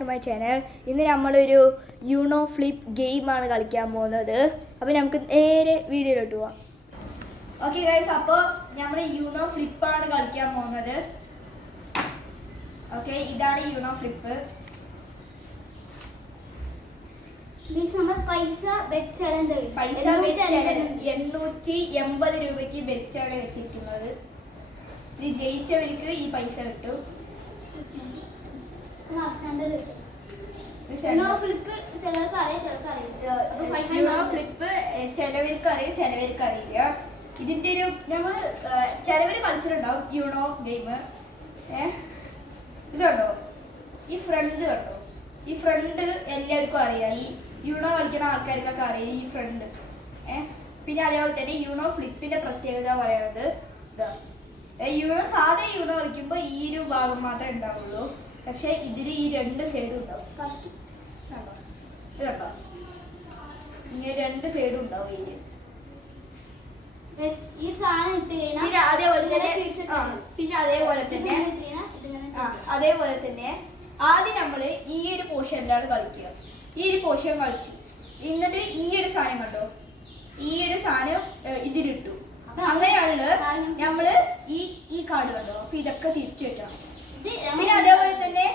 To my channel. ഇന്ന് നമ്മളൊരു you know flip ഗെയിമാണ് കളിക്കാൻ പോകുന്നത്. അപ്പോൾ നമുക്ക് നേരെ വീഡിയോയിലോട്ട് പോവാം. ഓക്കെ ഗൈസ്, അപ്പോൾ നമ്മൾ യൂണോ ഫ്ലിപ്പാണ് കളിക്കാൻ പോകുന്നത്. ഓക്കെ, ഇതാണ് യൂണോ ഫ്ലിപ്പ്. പൈസ 880 രൂപയ്ക്ക് ബെറ്റാണ് വെച്ചിരിക്കുന്നത്. ഇത് ജയിച്ചവർക്ക് ഈ പൈസ കിട്ടും. യൂണോ ഫ്ലിപ്പ് ചിലവർക്ക് അറിയാം, ചിലവർക്ക് അറിയില്ല. ഇതിന്റെ ഒരു നമ്മൾ ചിലവര് കളിച്ചിട്ടുണ്ടാവും യൂണോ ഗെയിം. ഇത് കണ്ടോ, ഈ ഫ്രണ്ട് കണ്ടോ, ഈ ഫ്രണ്ട് എല്ലാവർക്കും അറിയാം. ഈ യൂണോ കളിക്കുന്ന ആൾക്കാർക്കൊക്കെ അറിയാം ഈ ഫ്രണ്ട്. പിന്നെ അതേപോലെ തന്നെ യൂണോ ഫ്ലിപ്പിന്റെ പ്രത്യേകത പറയുന്നത് യൂണോ സാധാ യൂണോ കളിക്കുമ്പോൾ ഈ ഒരു ഭാഗം മാത്രമേ ഉണ്ടാവുള്ളൂ. പക്ഷെ ഇതില് ഈ രണ്ട് സൈഡും ഉണ്ടാവും. ഇത് കണ്ടോ, ഇങ്ങനെ രണ്ട് സൈഡും ഉണ്ടാവും ഇതില്. ഈ സാധനം ഇട്ട് പിന്നെ അതേപോലെ തന്നെ ആദ്യം നമ്മള് ഈ ഒരു പോർഷനിലാണ് കളിക്കുക. ഈ ഒരു പോർഷൻ കളിച്ചു, എന്നിട്ട് ഈ ഒരു സാധനം കണ്ടോ, ഈ ഒരു സാധനം ഇതിലിട്ടു. അങ്ങനെയാണ് നമ്മള് ഈ കാർഡ് കണ്ടോ. അപ്പൊ ഇതൊക്കെ തിരിച്ചു വെക്കണം. പിന്നെ അതേപോലെ തന്നെ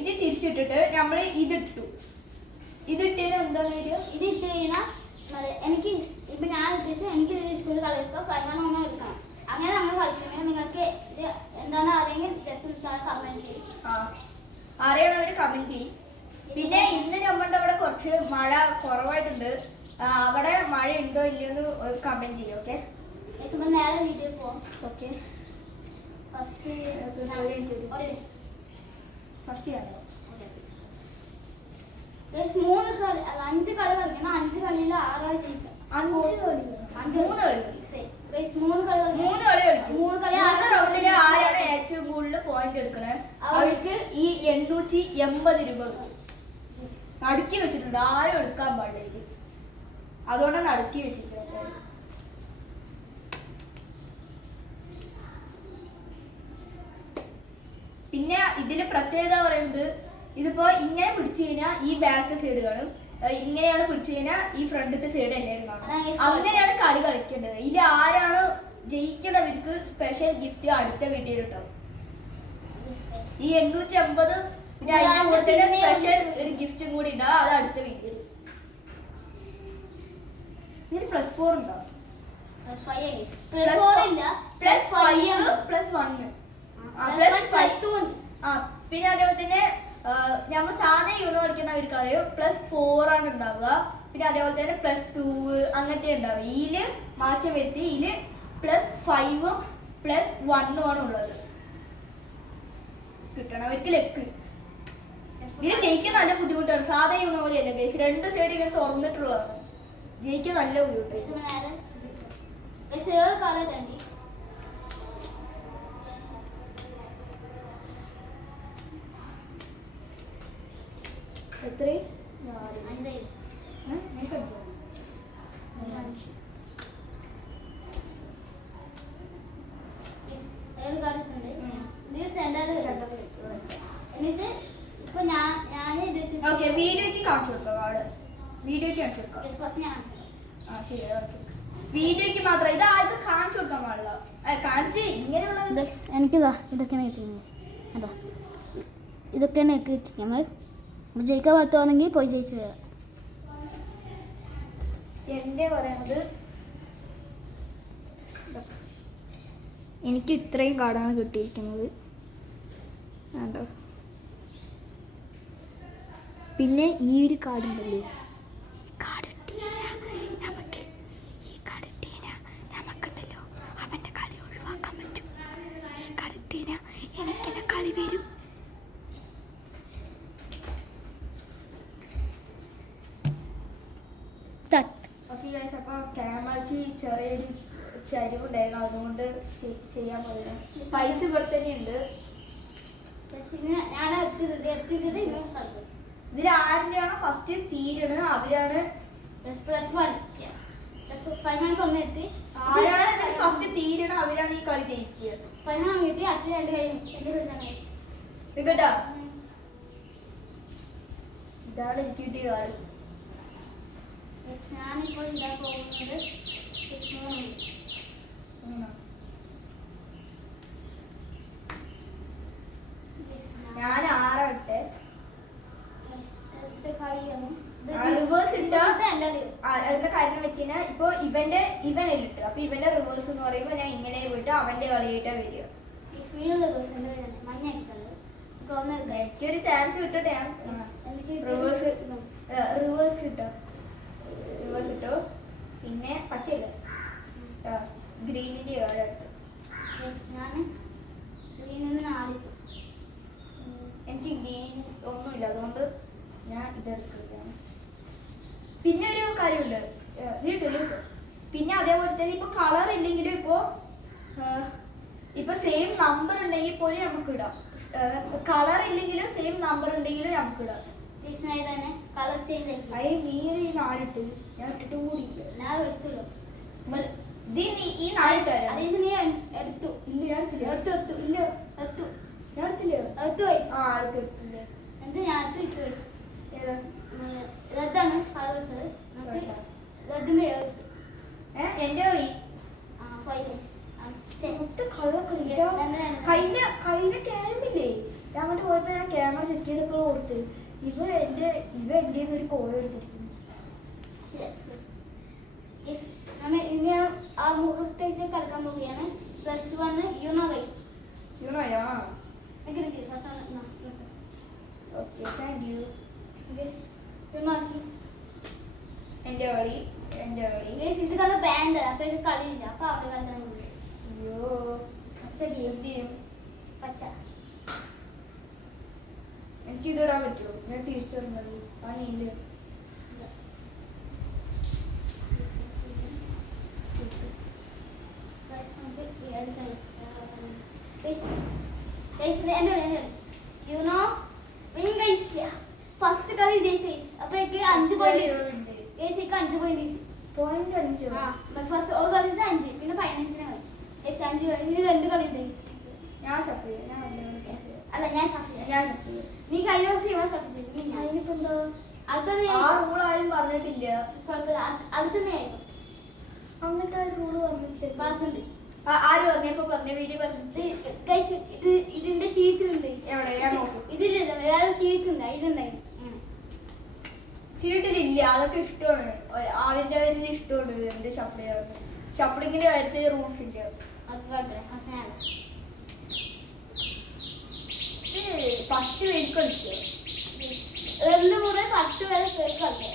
ഇത് തിരിച്ചിട്ടിട്ട് നമ്മള് ഇതിട്ടു. ഇതിട്ടതിന് എന്താ കാര്യം, ഇത് ഇട്ട് കഴിഞ്ഞാൽ എനിക്ക് ഇപ്പൊ ഞാൻ ഉദ്ദേശിച്ചു എനിക്ക് സ്കൂളിൽ കളിക്കുക ഫൈനൽ എടുക്കണം. അങ്ങനെ നമ്മൾ കളിക്കുന്നത്. നിങ്ങൾക്ക് ഇത് എന്താണ് അറിയെങ്കിൽ ജസ്റ്റ് കമന്റ് ചെയ്യും. അറിയണവര് കമന്റ് ചെയ്യും. പിന്നെ ഇന്ന് നമ്മളുടെ അവിടെ കുറച്ച് മഴ കുറവായിട്ടുണ്ട്. അവിടെ മഴ ഉണ്ടോ ഇല്ലയെന്ന് കമന്റ് ചെയ്യും. ഓക്കെ, നേരെ വീഡിയോ പോവാം. ഓക്കെ, ഫസ്റ്റ് ചെയ്യാനോ? 3 കളി 5 കളി കളിക്കണം. 5 കളിയിൽ 6 ജയിക്കാം. 3 കളി റൗണ്ടില് ആരാണ് ഏറ്റവും കൂടുതൽ പോയിന്റ് എടുക്കണത് അവർക്ക് ഈ 880 രൂപ അടുക്കി വെച്ചിട്ടുണ്ട്. ആരും എടുക്കാൻ പാടില്ല. അതുകൊണ്ടാണ് അടുക്കി വെച്ചിരിക്കുന്നത്. പിന്നെ ഇതില് പ്രത്യേകത പറയുന്നത്, ഇതിപ്പോ ഇങ്ങനെ പിടിച്ചു കഴിഞ്ഞാൽ ഈ ബാക്ക് സൈഡ് കാണും, ഇങ്ങനെയാണ് പിടിച്ചു കഴിഞ്ഞാൽ ഈ ഫ്രണ്ടത്തെ സൈഡ് എല്ലാവരും കാണും. അങ്ങനെയാണ് കളി കളിക്കേണ്ടത്. ഇത് ആരാണോ ജയിക്കുന്നവർക്ക് സ്പെഷ്യൽ ഗിഫ്റ്റ് അടുത്ത വീഡിയോയിൽ ഉണ്ടാവും. ഈ 850 പിന്നെ അതിന്റെ കൂടെ തന്നെ സ്പെഷ്യൽ ഒരു ഗിഫ്റ്റും കൂടി ഉണ്ടാവും. അത് അടുത്ത വീഡിയോയിൽ. ഇതിന് +4 ഉണ്ടാവും. പിന്നെ അതേപോലെ തന്നെ നമ്മൾ സാധാരണ യൂണോ കളിക്കുന്നവർക്ക് അറിയാം +4 ആണ് ഉണ്ടാവുക. പിന്നെ അതേപോലെ തന്നെ +2 അങ്ങനത്തെ ഉണ്ടാവുക. ഇതില് മാറ്റം വരുത്തി ഇതില് +5ഉം +1ഉം ആണ് ഉള്ളത്. കിട്ടണവർക്ക് ലക്ക്. ഇതിന് ജയിക്കാൻ നല്ല ബുദ്ധിമുട്ടാണ്. സാധാ യൂണോ പോലെയല്ല ഗൈസ്, 2 സൈഡ് ഇങ്ങനെ തുറന്നിട്ടുള്ളതാണ്. ജയിക്കാൻ നല്ല ബുദ്ധിമുട്ട്. എത്രയും എന്നിട്ട് ഇപ്പൊ ഓക്കെ, വീഡിയോക്ക് കാണിച്ചു കൊടുക്കാം. കാർഡ് വീഡിയോക്ക് കാണിച്ചു കൊടുക്കാം. ശരി, വീഡിയോക്ക് മാത്രം. ഇത് ആർക്കും കാണിച്ചു കൊടുക്കാൻ പാടില്ല. കാണിച്ച് ഇങ്ങനെയുള്ളത് എനിക്കിതാ ഇതൊക്കെയാണ് കിട്ടുന്നത്. അതാ ഇതൊക്കെയാണ് എനിക്ക് കിട്ടി. നമ്മൾ ജയിക്കാൻ പറ്റുവാണെങ്കിൽ പോയി ജയിച്ചു തരാം. എന്റെ പറയുന്നത് എനിക്ക് ഇത്രയും കാർഡാണ് കിട്ടിയിരിക്കുന്നത്. കണ്ടോ, പിന്നെ ഈ ഒരു കാർഡ് ഉണ്ടല്ലോ, നമുക്കുണ്ടല്ലോ അവന്റെ കളി ഒഴിവാക്കാൻ പറ്റും. ഈ കാർഡ് ഇട്ടേനാ എനിക്കെന്നെ കളി വരും. അപ്പോൾ ക്യാമറയ്ക്ക് ചെറിയൊരു ചരിവുണ്ടായിരുന്നു, അതുകൊണ്ട് ചെയ്യാൻ പോയത്. പൈസ ഇവിടെ തന്നെയുണ്ട്. ഇതിൽ ആരുടെയാണോ ഫസ്റ്റ് തീരണത് അവരാണ് ആരാണ് ഇതിൽ ഫസ്റ്റ് തീരണത് അവരാണ് ഈ കളി ജയിക്കുക. കേട്ടോ, ഇതാണ് എനിക്ക് കിട്ടിയ കാർഡ്. ഞാനിപ്പോൾ ഇതാ പോകുന്നത് ഞാൻ 6 ഇട്ടെ. കളിയാണ് റിവേഴ്സ് ഇട്ട എൻ്റെ അതിന്റെ കാര്യം വെച്ച് കഴിഞ്ഞാൽ ഇപ്പൊ ഇവന്റെ ഇവനിട്ട് അപ്പൊ ഇവന്റെ റിവേഴ്സ് എന്ന് പറയുമ്പോ ഞാൻ ഇങ്ങനെ വിട്ട് അവന്റെ കളിയായിട്ടാ വരിക. എനിക്കൊരു ചാൻസ് കിട്ടട്ടെ. ഞാൻ റിവേഴ്സ് ഇട്ടോ. റിവേഴ്സ് ഇട്ടോ. പിന്നെ പച്ചയില്ല ഗ്രീനിന്റെ കാർഡ് എടുത്തു. ഞാൻ ഗ്രീനിന് 4 എനിക്ക് ഗ്രീൻ ഒന്നുമില്ല, അതുകൊണ്ട് ഞാൻ ഇതെടുക്കുകയാണ്. പിന്നെ ഒരു കാര്യമുണ്ട്, പിന്നെ അതേപോലെ തന്നെ ഇപ്പൊ കളർ ഇല്ലെങ്കിലും ഇപ്പൊ സെയിം നമ്പർ ഉണ്ടെങ്കിൽ പോലും നമുക്ക് ഇടാം. കളർ ഇല്ലെങ്കിലും സെയിം നമ്പർ ഉണ്ടെങ്കിലും നമുക്ക് ഇടാം. കളർ ചേഞ്ച് അയ്യ നീ ഈ 4 ഇട്ട് ഞാൻ ഇട്ടിട്ട് കൂടി ഞാൻ വിളിച്ചല്ലോ ഈ 4 ഇട്ട് തരാം. അതിന് നീ എടുത്തു. ഇല്ല ഞാൻ എടുത്തില്ല. എടുത്തു ഇല്ല എടുത്തു ഞാൻ എടുത്തില്ല. എടുത്തു വയസ്സ് ആ എടുത്തില്ല. എന്നിട്ട് ഞാൻ എടുത്തു വയസ്സ് ഏതാ റെഡാണ് കളർ റെഡിന്റെ എന്റെ കളി കഴിഞ്ഞ ക്യാമില്ലേ ഞാൻ അങ്ങോട്ട് പോയപ്പോ ഞാൻ ക്യാമറ സെറ്റ് ചെയ്തപ്പോൾ ഓർത്ത് ഇവ എന്റെ ഒരു കോൾ എടുത്തിരിക്കുന്നു. ഇനി ആ മുഖത്തേക്ക് കളിക്കാൻ പോവുകയാണ്. +1 യുണോ ഗൈസ്. യുണോയാ? Okay thank you. എന്റെ കളി ഇത് കളി ബാൻഡ് അപ്പൊ ഇത് കളിയില്ല. അപ്പൊ അവിടെ കളിക്കാൻ അയ്യോ പച്ച ഗെയിം പച്ച എനിക്ക് ഇതിടാൻ പറ്റുമോ? ഞാൻ തിരിച്ചു വരുന്നത് ആ നീല് യുനോ ഫസ്റ്റ് കളി അപ്പൊ 5 പോയിന്റ് 5 പോയിന്റ് പോയിന്റ് 5. ഫസ്റ്റ് ഒരു കളി 5 പിന്നെ ഫൈനൽസിനെ കളി 5 കളി 2 കളി ഉണ്ട്. ഞാൻ സഫിയ അല്ല ഞാൻ നീ കഴിഞ്ഞ ദിവസം ഇവ അതിനിപ്പോ എന്താ അത് ആ റൂൾ ആരും പറഞ്ഞിട്ടില്ല. അത് തന്നെയായിരുന്നു അങ്ങനത്തെ റൂള് പറഞ്ഞിട്ടുണ്ട്. ആര് പറഞ്ഞപ്പോ പറഞ്ഞ വീഡിയോ പറഞ്ഞിട്ട് ഇതിന്റെ ഷീറ്റിലുണ്ട്. എവിടെ ഞാൻ നോക്കും. ഇതിലില്ല വേറെ ഷീറ്റുണ്ട് ഇതിലുണ്ടായിരുന്നു. ചീട്ടിലില്ല അതൊക്കെ ഇഷ്ടമാണ്. അവന്റെ ഇഷ്ടമാണ് എന്ത് ഷഫ്ലിങ്ങിന്റെ കാര്യത്തിൽ റൂൾസ് ഇല്ല. അത് കണ്ടേ 10 പേര് കളിക്കുക 2 മുതൽ 10 വരെ പേര് കളിക്കാം.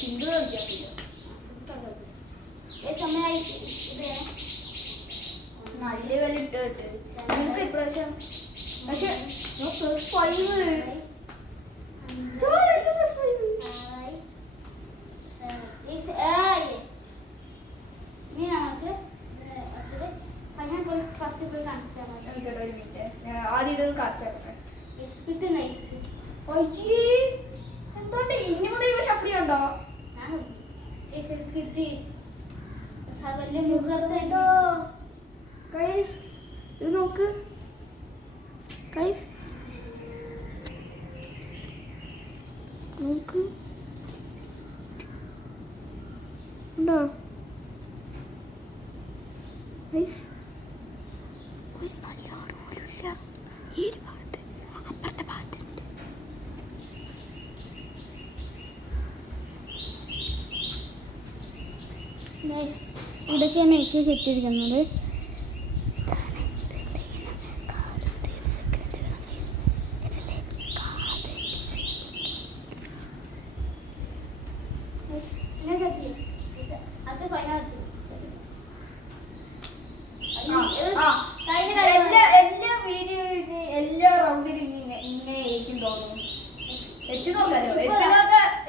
സിംഗിൾ കളിക്കാൻ പറ്റില്ല. സമയമായി നല്ല വില ഇട്ട് നിങ്ങൾക്ക് ഇപ്രാവശ്യം പക്ഷെ +5 ഫസ്റ്റ് പോയി കാണിച്ചിട്ടാണ് ആദ്യം ഇതൊന്ന് കറക്റ്റാക്കട്ടെ. എന്തുകൊണ്ട് ഇനി മുതൽ ഇവ ഷഫ്ലി ഉണ്ടോ? കിട്ടി വലിയ മുഖത്തോ ഗൈസ് ഇത് നോക്ക് ഗൈസ് നോക്ക് ഉണ്ടോ ഗൈസ് ഒരു നല്ല റൂളില്ല ഈ ഒരു ഭാഗത്ത് അപ്പുറത്തെ ഭാഗത്തുണ്ട്. ഇതൊക്കെയാണ് എനിക്ക് കിട്ടിയിരിക്കുന്നത്. എല്ലാ റൗണ്ടിലും ഇങ്ങനെ ഏറ്റും തോന്നുന്നു. എത്തി നോക്കാലോ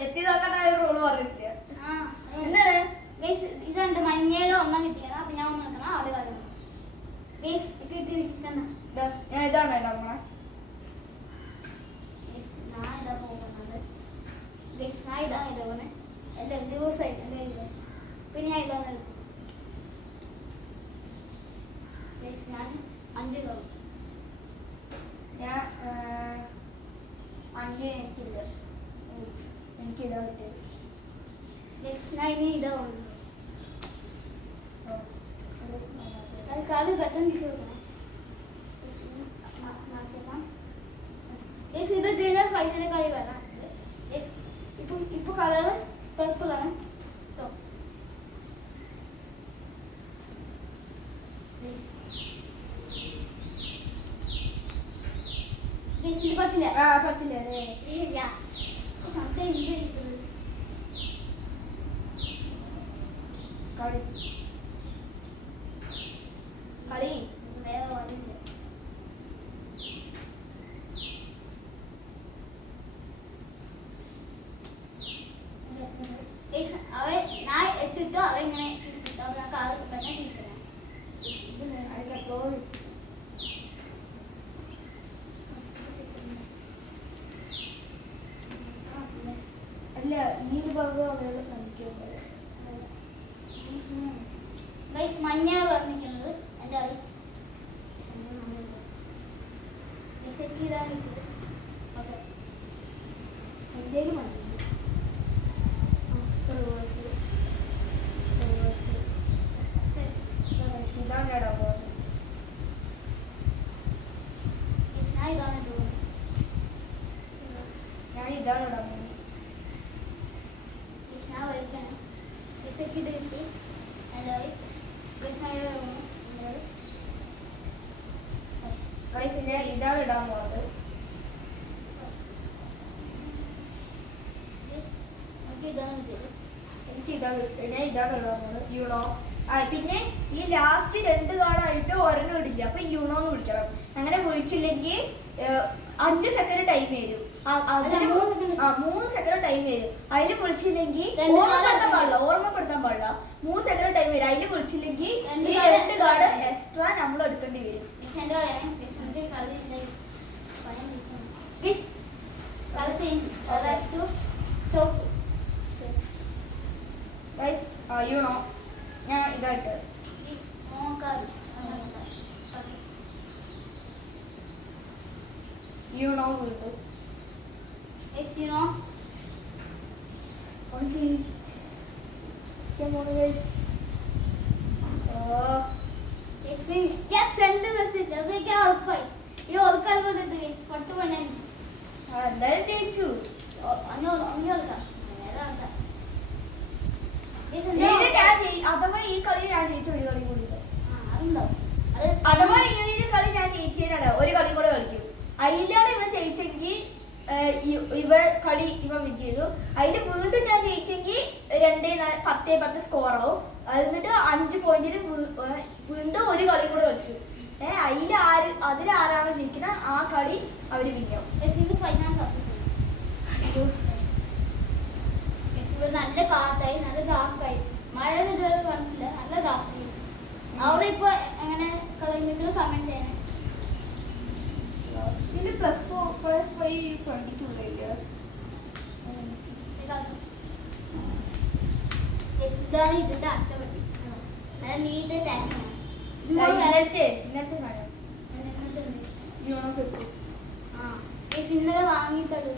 എത്തി നോക്കണ്ട റോള് പറഞ്ഞിട്ടില്ല. എന്താണ് ഇതുണ്ട് മഞ്ഞയിലോ ഒന്നും കിട്ടിയത്. അപ്പൊ ഞാൻ ഒന്ന് നിൽക്കണം അവിടെ കളയുന്നു. ഞാൻ ഇതാണ് നമ്മളെ ഞാൻ ഇതാ പോകുന്നത്. ഞാൻ ഇതാണ് ഇതോനെ എന്റെ ദിവസമായിട്ട് എന്റെ പിന്നെ ഞാൻ ഇതാണ് എടുക്കും. ഞാൻ 5 കളി ഞാൻ പെട്ടെന്ന് തിരിച്ചു കൊടുക്കണം. ഇത് ഗ്രീനർ വൈറ്റിന്റെ കളി വരാം. ഇപ്പൊ കളറ് പർപ്പിൾ ആണ്. പറ്റില്ല പറ്റില്ല ഇല്ല കളി കളി വേറെ വഴിയില്ല. അവൻ ഞാൻ എത്തിട്ടോ അവൻ ഇങ്ങനെ തിരിച്ചിട്ടോ അവൻ ആ കാറ് തന്നെ തിരിക്കണം. അല്ല ഈ ഒരു ഭാഗം അവരുടെ ശ്രമിക്കുന്നത് മഞ്ഞ പറഞ്ഞിരിക്കുന്നത് എൻ്റെ അറിവ് എന്തെങ്കിലും മതി ഇതാണ് ഇടാൻ പോകുന്നത്. ഞാൻ ഇതാണ് തോന്നുന്നത്. ഞാൻ ഇതാണ് ഇടാൻ പോകുന്നത്. ഞാൻ വരയ്ക്കാണ് ഇത് കിട്ടി എൻ്റെ അറിവ് ഗൈസ് ഇതാണ് ഇടാൻ പോകുന്നത്. എനിക്ക് ഇതാണ് ഞാൻ ഇതാണ് ഇടാൻ പോകുന്നത്. യുണോ പിന്നെ ഈ ലാസ്റ്റ് 2 കാർഡായിട്ട് ഒരെണ്ണം ഇടില്ല. അപ്പൊ യുണോന്ന് വിളിക്കണം. അങ്ങനെ വിളിച്ചില്ലെങ്കിൽ 5 സെക്കൻഡ് ടൈം വരും. അതിന് 3 സെക്കൻഡ് ടൈം വരും. അതിൽ വിളിച്ചില്ലെങ്കിൽ ഓർമ്മപ്പെടുത്താൻ പാടില്ല. 3 സെക്കൻഡ് ടൈം വരും. അതിൽ വിളിച്ചില്ലെങ്കിൽ ഈ 2 കാർഡ് എക്സ്ട്രാ നമ്മൾ എടുക്കേണ്ടി വരും. യുണോ ഞാൻ ഇതായിട്ട് യുണോ വീട്ടു എന്തായാലും ജയിച്ചു. അഥവാ ഈ കളി ഞാൻ ജയിച്ചു ഒരു കളി കൂടി അഥവാ ഈ കളി ഞാൻ ജയിച്ചതിനാണ് ഒരു കളി കൂടെ കളിക്കും. അതിലാണ് ഇവൻ ജയിച്ചെങ്കിൽ ഇവ വിൻ ചെയ്തു. അതിന് വീണ്ടും ഞാൻ ജയിച്ചെങ്കിൽ 2-10 സ്കോറാവും. എന്നിട്ട് 5 പോയിന്റിന് വീണ്ടും ഒരു കളി കൂടെ കളിച്ചു. അതിലാരാണോ ജയിക്കുന്നത് ആ കളി അവര് വിന്നോ. നല്ല കാറ്റായി നല്ല ഡാർക്കായി മഴ ഇതുവരെ പറഞ്ഞില്ല. നല്ല ഡാർക്കായി അവിടെ ഇപ്പൊ എങ്ങനെ കളയുന്നെങ്കിലും കമന്റ് ചെയ്യണേ. പിന്നെ ഇതാണ് ഇതിന്റെ അറ്റപറ്റി നീറ്റ് ടാങ്കിങ് ഇന്നത്തെ ഇന്നലെ വാങ്ങിയിട്ടുള്ളൂ.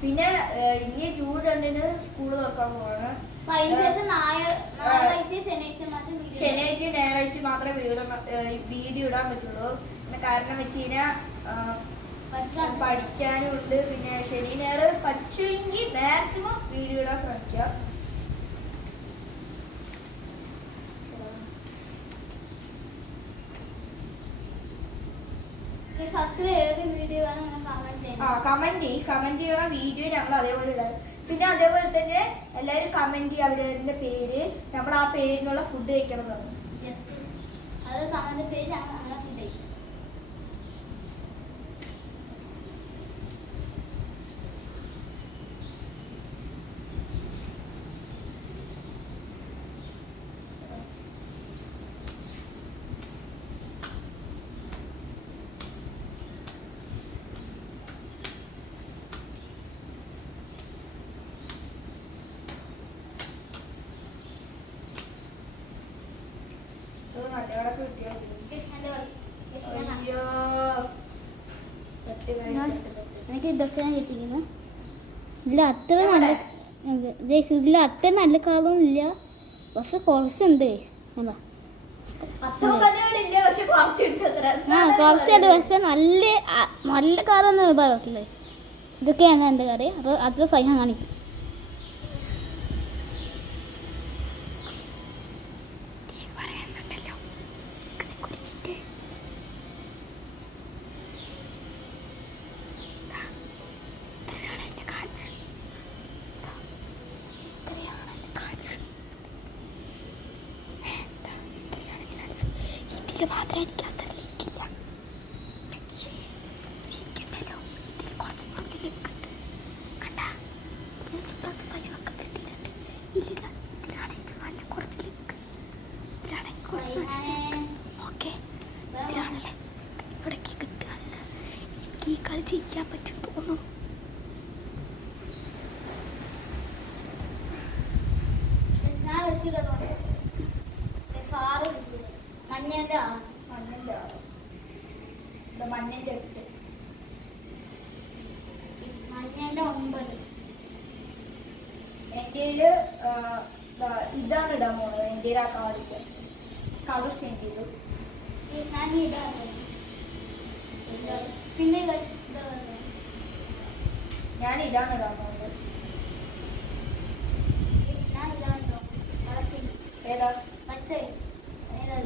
പിന്നെ ഇനി ജൂൺ 2 സ്കൂള് തുറക്കാൻ പോവാണ്. ശനിയാഴ്ച ഞായറാഴ്ച മാത്രമേ വീഡിയോ ഇടാൻ പറ്റുള്ളൂ. കാരണം വെച്ച് കഴിഞ്ഞാൽ പഠിക്കാനും ഉണ്ട്. പിന്നെ ശനി ഞായർ പറ്റുമെങ്കിൽ മാക്സിമം വീഡിയോ ഇടാൻ ശ്രമിക്കാം. കമന്റ് ചെയ്യണം. വീഡിയോ ഞങ്ങൾ അതേപോലെ ഇടാം. പിന്നെ അതേപോലെ തന്നെ എല്ലാവരും കമന്റ് ചെയ്യുക അവരുടെ പേര്. നമ്മൾ ആ പേരിനുള്ള ഫുഡ് കഴിക്കണം. എനിക്ക് ഇതൊക്കെ ഞാൻ കിട്ടിയിരിക്കുന്നു. ഇതിൽ അത്ര നല്ല ഇതിൽ അത്ര നല്ല കളറൊന്നും ഇല്ല, പക്ഷെ കുറച്ചുണ്ട്. അതാ അത്ര പലകളില്ല, പക്ഷെ കുറച്ചുണ്ട് അത്ര. കുറച്ചുണ്ട്, പക്ഷെ നല്ല നല്ല കളറൊന്നും പറയത്തില്ലേ. ഇതൊക്കെയാണ് എൻ്റെ കറി. അപ്പോൾ അത്ര സഹിക്കാൻ കാണിക്കും. ഇതിൽ മാത്രം എനിക്ക് അത്ര ലിങ്കില്ല. പക്ഷേ എനിക്കുണ്ടല്ലോ ഇതിൽ കുറച്ച് നല്ല ലിങ്ക് ഉണ്ട്. കണ്ടാ +5 ഒക്കെ കിട്ടിയിട്ടുണ്ട്. ഇതിലാണെങ്കിൽ നല്ല കുറച്ച് ലിങ്ക്, ഇതിലാണെങ്കിൽ കുറച്ച് ഓക്കെ. ഇതിലാണല്ലേ ഇവിടേക്ക് കിട്ടുകയാണെങ്കിൽ എനിക്ക് ഈ കളി ജയിക്കാൻ പറ്റും തോന്നുന്നു. മഞ്ഞൻ്റെ മഞ്ഞൻ്റെ 8, മഞ്ഞൻ്റെ 9. എൻ്റെ ഇതാണ് ഇടാൻ പോകുന്നത്. എൻ്റെ ആ കാർഡിൻ്റെ കളർ ചേഞ്ച് ചെയ്തു. ഞാൻ ഇതാണ് പിന്നെ ഞാൻ ഇതാണ് ഇടാൻ പോകുന്നത്. ഞാൻ ഇതാണോ ഏതാ? പച്ച ഏതാ?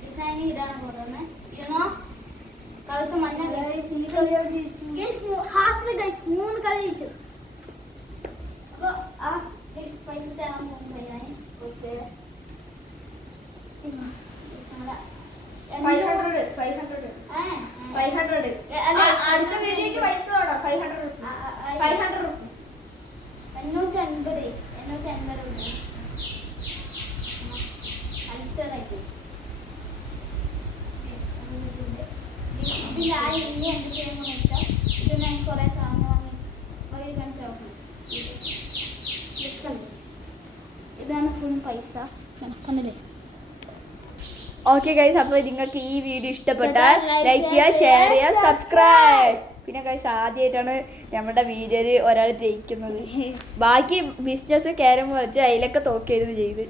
ഡിസൈൻ ഇതാണ് പോകുന്നത്. ഇടണോ കളർക്ക് മഞ്ഞ ഹാത്തിൽ കഴിച്ചു 3 കളി കഴിച്ചു. അപ്പോൾ ആ പൈസ തരാൻ പോകുമ്പോൾ ഞാൻ 500. അടുത്ത വീഡിയോക്ക് പൈസ വേണം. 500 rupees. 850 അൽസറായിട്ട്. ഇതിൽ ആയി ഇനി എന്ത് ചെയ്യുമെന്ന് വെച്ചാൽ ഇത് ഞാൻ കുറേ സാധനം വാങ്ങി ഇതാണ് ഫുൾ പൈസ കണക്കണ്ടല്ലേ. ഓക്കെ ഗൈസ്, അപ്പോൾ നിങ്ങൾക്ക് ഈ വീഡിയോ ഇഷ്ടപ്പെട്ടാൽ ലൈക്ക് ചെയ്യുക, ഷെയർ ചെയ്യുക, സബ്സ്ക്രൈബ്. പിന്നെ ഗൈസ് ആദ്യമായിട്ടാണ് നമ്മുടെ വീഡിയോയിൽ ഒരാൾ ജയിക്കുന്നത്. ബാക്കി ബിസിനസ് കയറുമ്പോൾ വെച്ച് അതിലൊക്കെ തോക്കായിരുന്നു ചെയ്ത്.